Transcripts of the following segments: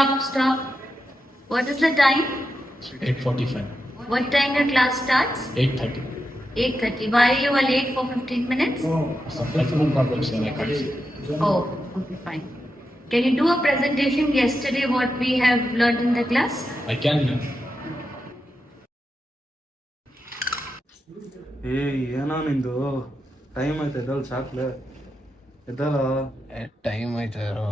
stop. What is the time? 8:45. What time your class starts? 8:30. 8:30. Why you are late for 15 minutes? Some personal problems I can't see. Oh, okay, fine. Can you do a presentation yesterday what we have learned in the class? I can. ಏನೋ ನಿಂದು time ಆಯ್ತು ಎದ್ದಲ್ಲ ಸಾಕ್ಲೆ ಎದ್ದಲ್ಲ time ಆಯ್ತಾರೋ.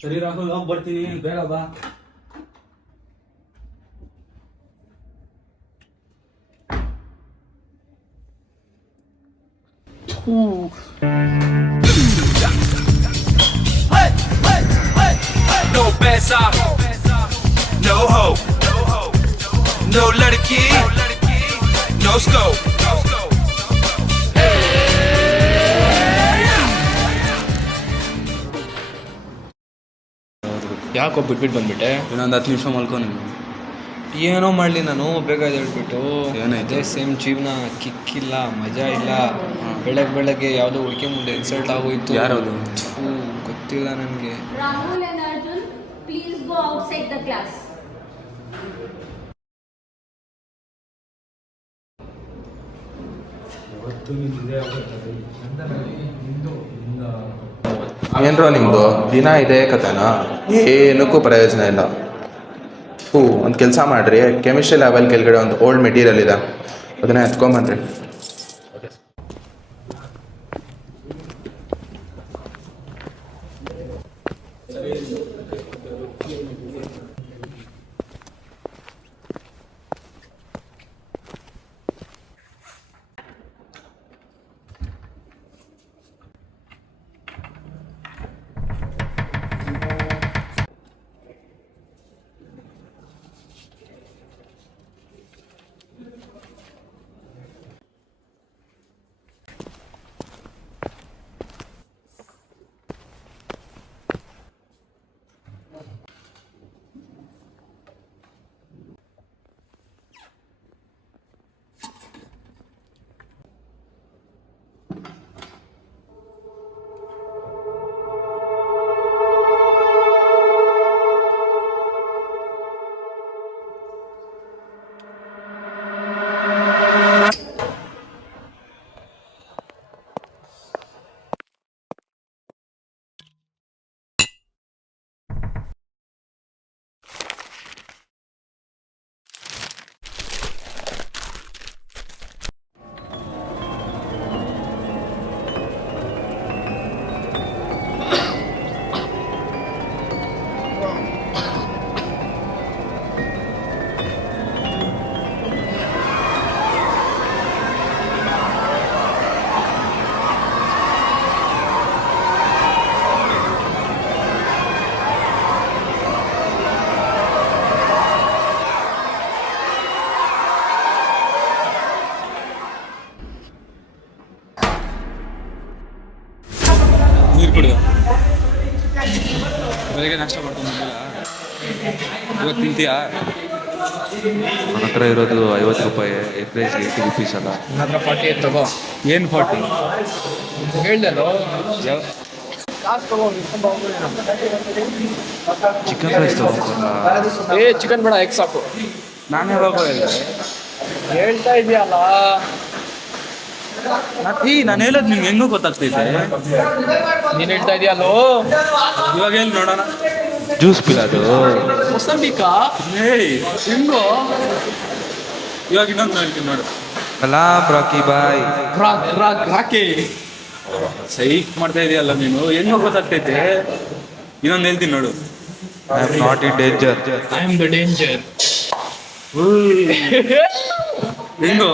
ಸರಿ ರಾಹುಲ್ ಹೋಗಿ ಬರ್ತೀನಿ ಬೇಗ ಬಾ. No paisa, no hope, no ladki, no scope. ಯಾಕೋ ಬಿಟ್ಬಿಟ್ಟು ಬಂದ್ಬಿಟ್ಟೆ? ಇನ್ನೊಂದು 10 ನಿಮಿಷ ಮಲ್ಕೊಂಡು ಏನೋ ಮಾಡಲಿ ನಾನು ಬೇಗ ಹೇಳ್ಬಿಟ್ಟು ಏನಾಯ್ತು? ಸೇಮ್ ಜೀವನ ಕಿಕ್ಕಿಲ್ಲ, ಮಜಾ ಇಲ್ಲ. ಬೆಳಗ್ಗೆ ಯಾವುದೋ ಹುಡುಗಿ ಮುಂದೆ ಇನ್ಸಲ್ಟ್ ಆಗೋಯ್ತು. ಯಾರದು? ಗೊತ್ತಿಲ್ಲ ನನಗೆ. Rahul and Arjun, please go outside the class. ಏನ್ರೋ ನಿಮ್ಮದು ದಿನ ಇದೇ ಕಥೆನಾ? ಏನಕ್ಕೂ ಪ್ರಯೋಜನ ಇಲ್ಲ. ಒಂದು ಕೆಲಸ ಮಾಡಿರಿ, ಕೆಮಿಸ್ಟ್ರಿ ಲ್ಯಾಬಲ್ಲಿ ಕೆಳಗಡೆ ಒಂದು ಓಲ್ಡ್ ಮೆಟೀರಿಯಲ್ ಇದೆ, ಅದನ್ನ ಎತ್ಕೊಂಬನ್ರಿ. ನೀರು ಕುಡಿಯೋ. ಬೆಳಗ್ಗೆ ನಾಷ್ಟ ಮಾಡ್ಕೊಂಡು ಇವಾಗ ತಿಂತೀಯಾ? ನನ್ನ ಹತ್ರ ಇರೋದು 50 ರೂಪಾಯಿ, ಎಗ್ ರೈಸ್ 80 ರುಪೀಸ್ ಅಲ್ಲ. ನನ್ನ ಹತ್ರ 40 ತಗೋ. ಏನು 40? ಹೇಳ್ದಲ್ಲೋ ಯಾವ ಕಾಸು ತಗೋ. ಚಿಕನ್ ರೈಸ್ ತಗೋಬೋದಲ್ಲ? ಚಿಕನ್ ಬೇಡ, ಎಗ್ ಸಾಕು. ನಾನು ಯಾವಾಗ ಹೇಳಿದೆ? ಹೇಳ್ತಾ ಇದೆಯಲ್ಲ. ನಾನು ಹೇಳೋದು ನಿಮ್ಗೆ ಹೆಂಗೂ ಗೊತ್ತಾಗ್ತೈತೆ? ನೀನು ಹೇಳ್ತಾ ಇದೆಯಲ್ಲೋ. ಇವಾಗ ಹೇಳಿ ನೋಡೋಣ. ಜ್ಯೂಸ್ ಪಿಲಾದು ಮೊಸಂಬಿಕಾ ಏಯ್ ಹಿಂಗೋ. ಇವಾಗ ಇನ್ನೊಂದು ಹೇಳ್ತೀನಿ ನೋಡು. ಸಲಾಮ್ ರಾಕಿ ಬಾಯ್. ರಾಕಿ ಸೈಕ್ ಮಾಡ್ತಾ ಇದೆಯಲ್ಲ ನೀನು, ಹೆಂಗೋ ಗೊತ್ತಾಗ್ತೈತೆ? ಇನ್ನೊಂದು ಹೇಳ್ತೀನಿ ನೋಡು. I am not in danger. I am the danger. ಹೆಂಗೋ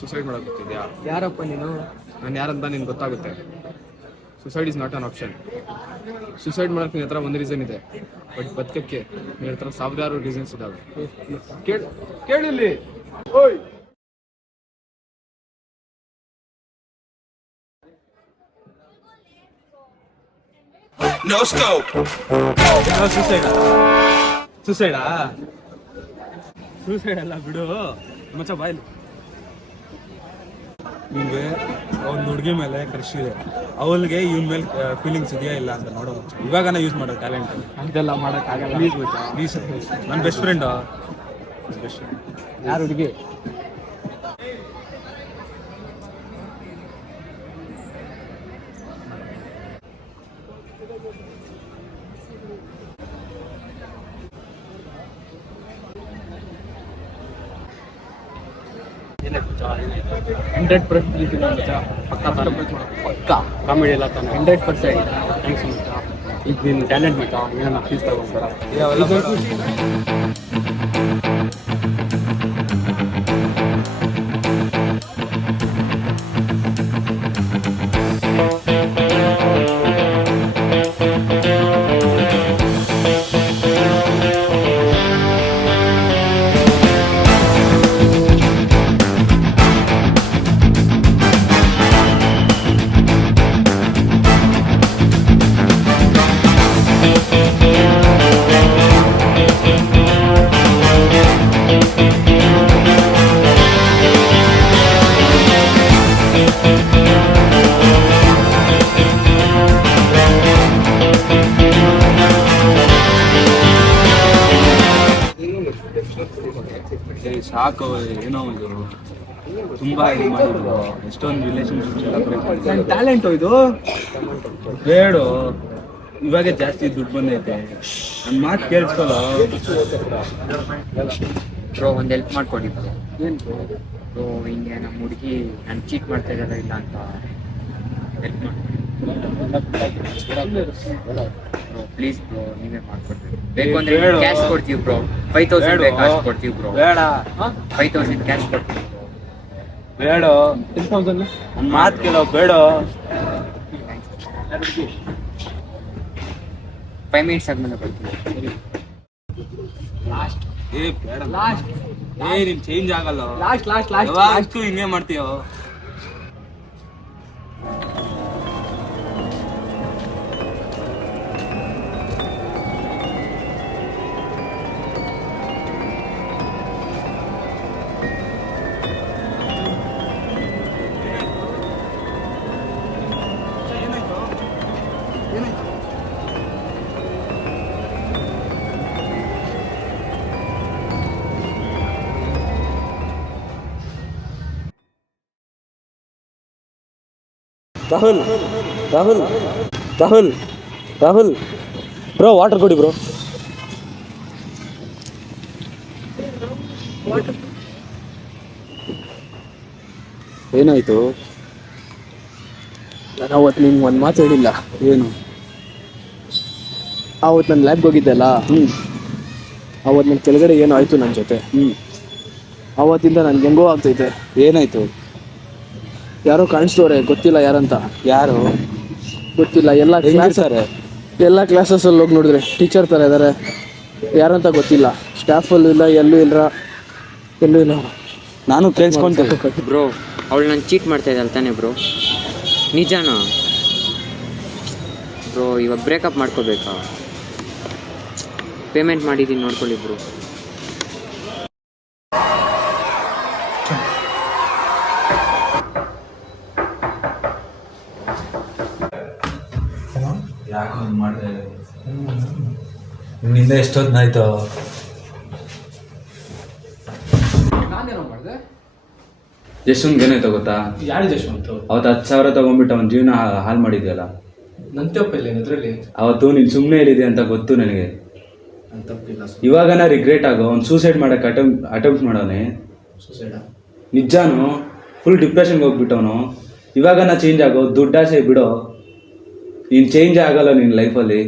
ಸುಸೈಡ್ ಮಾಡಕ್ ಗೊತ್ತಿದ್ಯಾ? ಯಾರಪ್ಪ ನೀನು? ನಾನು ಯಾರಂತ ನಿನ್ಗೆ ಗೊತ್ತಾಗುತ್ತೆ. Suicide is not an option. Suicide ಮಾಡೋಕ್ಕೆ ನಿನ್ನ ಹತ್ರ ಒಂದು ರೀಸನ್ ಇದೆ, ಬಟ್ ಬದುಕಕ್ಕೆ ನಿನ್ನ ಹತ್ರ ಸಾವಿರಾರು ರೀಸನ್ಸ್ ಇದಾವೆ. ಕೇಳಿಲ್ಲಿ. No scope. ಸುಸೈಡಾ? ಸೂಸೈಡ್ ಅಲ್ಲ ಬಿಡು ಮಚ್ಚ, ಬಾಯ್ಲಿ. ನಿಮ್ಗೆ ಒಂದು ಹುಡುಗಿ ಮೇಲೆ ಕ್ರಶ್ ಇದೆ, ಅವಳಿಗೆ ಇವನ್ ಮೇಲೆ ಫೀಲಿಂಗ್ಸ್ ಇದೆಯಾ ಇಲ್ಲ ಅಂತ ನೋಡೋ ಇವಾಗನ ಯೂಸ್ ಮಾಡೋ ಟ್ಯಾಲೆಂಟ್. ಅಂತೆಲ್ಲ ಮಾಡೋಕ್ಕಾಗಲ್ಲ. ಪ್ಲೀಸ್ ನನ್ನ ಬೆಸ್ಟ್ ಫ್ರೆಂಡ್. ಯಾರು ಹುಡುಗಿ? ಪಕ್ಕ ಕಾಮಿಡಿ ಎಲ್ಲ ತಾನೆ 100%. ಥ್ಯಾಂಕ್ಸ್ ಮಚ್ಚ. ಈಗ ನಿನ್ನ ಟ್ಯಾಲೆಂಟ್ ಮಚ್ಚ, ಏನನ್ನ ಫೀಸ್ ತಗೋಸ್ಕರ. ಸಾಕು, ಏನೋ ಒಂದು ತುಂಬಾ ಇದು ಮಾಡಿದ್ರು. ಎಷ್ಟೊಂದು ರಿಲೇಶನ್ಶಿಪ್ಸ್ ಎಲ್ಲ ಬ್ರೇಕ್ ಮಾಡಿದ್ರು. ಟ್ಯಾಲೆಂಟ್ ಇದು ಬೇಡ, ಇವಾಗ ಜಾಸ್ತಿ ದುಡ್ಡು ಬಂದೈತೆ. ನನ್ನ ಮಾತು ಕೇಳಿಸ್ಕೊಳ್ಳ ಬ್ರೋ. ಒಂದು ಹೆಲ್ಪ್ ಮಾಡ್ಕೊಡಿ ಬ್ರೋ. ಏನು ಬ್ರೋ? ಹಿಂಗೆ ನಮ್ಮ ಹುಡುಗಿ ನಾನು ಚೀಟ್ ಮಾಡ್ತಾ ಇದ್ದಾರ ಇಲ್ಲ ಅಂತ ಹೆಲ್ಪ್ ಮಾಡಿ ಬ್ರೋ. ಪ್ಲೀಸ್ ಬ್ರೋ, ನೀವೇ ಮಾಡ್ಕೊಡ್ತೀವಿ. ಬೇಕು ಅಂದ್ರೆ ಕ್ಯಾಶ್ ಕೊಡ್ತೀವಿ ಬ್ರೋ. 5,000 ಬೇಕು ಅಷ್ಟು ಕೊಡ್ತೀವಿ ಬ್ರೋ. ಬೇಡ, 5,000 ಕ್ಯಾಶ್ ಕೊಡ್ತೀವಿ ಬ್ರೋ. ಬೇಡ, 10,000 ನನ್ನ ಮಾತು ಕೇಳೋ. ಬೇಡ, 5 ಮಿನಿಟ್ಸ್ ಆದ್ಮೇಲೆ ಕೊಡ್ತೀವಿ. ಏ ಬೇಡ, ಲಾಸ್ಟ್. ಏ ನೀನ್ ಚೇಂಜ್ ಆಗಲ್ಲ. ಲಾಸ್ಟ್ ಯಾವಾಗಲೂ ಹಿಂಗೆ ಮಾಡ್ತೀಯೋ. ರಾಹುಲ್ ಬ್ರೋ, ವಾಟರ್ ಕೊಡಿ ಬ್ರೋ. ಏನಾಯ್ತು? ನಾನು ಅವತ್ತು ನಿಮ್ಗೆ ಒಂದು ಮಾತು ಹೇಳಿಲ್ಲ. ಏನು? ಅವತ್ತು ನಾನು ಲ್ಯಾಬ್ಗೆ ಹೋಗಿದ್ದೆಲ್ಲ, ಅವತ್ತು ನನ್ನ ಕೆಳಗಡೆ ಏನೋ ಆಯಿತು ನನ್ನ ಜೊತೆ. ಅವತ್ತಿಂದ ನನ್ಗೆ ಹೆಂಗೋ ಆಗ್ತೈತೆ. ಏನಾಯ್ತು? ಯಾರೋ ಕಾಣಿಸ್ತವ್ರೆ, ಗೊತ್ತಿಲ್ಲ ಯಾರಂತ. ಯಾರು? ಗೊತ್ತಿಲ್ಲ. ಎಲ್ಲ ಕ್ಲಾಸಸ್ಸಲ್ಲಿ ಹೋಗಿ ನೋಡಿದ್ರೆ ಟೀಚರ್ ಥರ ಇದ್ದಾರೆ, ಯಾರಂತ ಗೊತ್ತಿಲ್ಲ. ಸ್ಟಾಫಲ್ಲೂ ಇಲ್ಲ, ಎಲ್ಲೂ ಇಲ್ಲ. ನಾನು ಕೇಳಿಸ್ಕೊಂತೀನಿ ಬ್ರೋ. ಅವಳು ನಾನು ಚೀಟ್ ಮಾಡ್ತಾ ಇದ್ದಾಳೆ ತಾನೇ ಬ್ರೋ? ನಿಜಾನಾ ಬ್ರೋ? ಇವಾಗ ಬ್ರೇಕಪ್ ಮಾಡ್ಕೋಬೇಕಾ? ಪೇಮೆಂಟ್ ಮಾಡಿದ್ದೀನಿ, ನೋಡ್ಕೊಳ್ಳಿ ಬ್ರೋ. ಯಾಕೆ ಮಾಡಿದೆ? ನಿನ್ನಿಂದ ಎಷ್ಟೊತ್ತಾಯ್ತು? ನಾನೇನೋ ಮಾಡಿದೆ? ಜಶ್ವಂತ್ ಏನಾಯ್ತು ಗೊತ್ತಾ? ಯಾರು ಜಶ್ವಂತ್? ಅವತ್ತು 10,000 ತಗೊಂಡ್ಬಿಟ್ಟು ಅವನ ಜೀವನ ಹಾಳು ಮಾಡಿದ್ಯಲ್ಲ. ನನ್ನ ತಪ್ಪಿಲ್ಲ ಅದರಲ್ಲಿ. ಅವತ್ತು ನೀನು ಸುಮ್ಮನೆ ಹೇಳಿದೆ ಅಂತ ಗೊತ್ತು ನನಗೆ. ನನ್ನ ತಪ್ಪಿಲ್ಲ. ಇವಾಗನ ರಿಗ್ರೆಟ್ ಆಗೋ. ಅವ್ನು ಸೂಸೈಡ್ ಮಾಡೋಕ್ಕೆ ಅಟೆಂಪ್ಟ್ ಮಾಡೋನೆ. ಸೂಸೈಡಾ? ನಿಜಾನು ಫುಲ್ ಡಿಪ್ರೆಷನ್ಗೆ ಹೋಗ್ಬಿಟ್ಟವನು. ಇವಾಗನ ಚೇಂಜ್ ಆಗೋ. ದುಡ್ಡಾಸೆ ಬಿಡೋ. ನೀನು ಚೇಂಜ್ ಆಗಲ್ಲ ನಿನ್ನ ಲೈಫಲ್ಲಿ.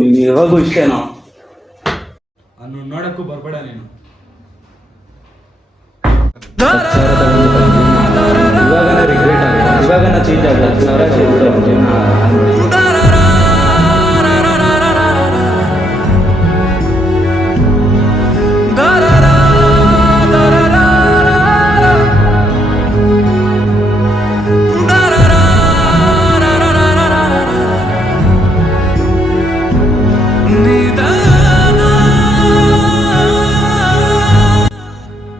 ನೀನು ಯಾವಾಗೂ ಇಷ್ಟೇನೋ. ನಾನು ನೋಡಕ್ಕೂ ಬರಬೇಡ ನೀನು. ಇವಾಗನ ರಿಗ್ರೆಟ್ ಆಗೋ. ಇವಾಗನ ಚೇಂಜ್ ಆಗೋದು 10,000 ಕೊಟ್ಬಿಟ್ಟು ಅವ್ನ ಜೀವನ ಹಾಳು ಮಾಡ್ಕೊಳ್ಳೋದು.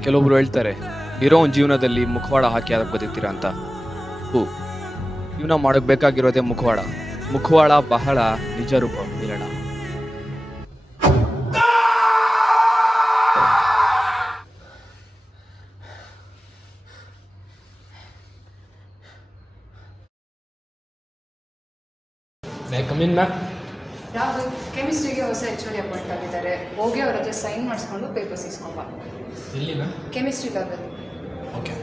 ಕೆಲವೊಬ್ರು ಹೇಳ್ತಾರೆ ಇರೋ ಒಂದು ಜೀವನದಲ್ಲಿ ಮುಖವಾಡ ಹಾಕಿ ಅದಕ್ಕೆ ಬದುಕ್ತೀರಾ ಅಂತ. ಜೀವನ ಮಾಡೋಕೆ ಬೇಕಾಗಿರೋದೇ ಮುಖವಾಡ. ಮುಖವಾಡ ಬಹಳ ನಿಜ ರೂಪ ಮಿಲನ. ರಾಹುಲ್ ಕೆಮಿಸ್ಟ್ರಿಗೆ ಹೊಸ HOD ಅಪಾಯಿಂಟ್ ಆಗಿದ್ದಾರೆ. ಹೋಗಿ ಅವ್ರ ಹತ್ರ ಸೈನ್ ಮಾಡಿಸ್ಕೊಂಡು ಪೇಪರ್ಸ್ ಇಸ್ಕೊಂಬ. ಎಲ್ಲಿ ಮ್ಯಾಮ್? ಕೆಮಿಸ್ಟ್ರಿ ಲ್ಯಾಬಲ್ಲಿ. ಓಕೆ.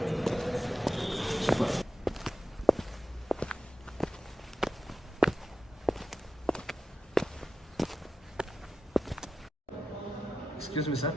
Excuse me sir.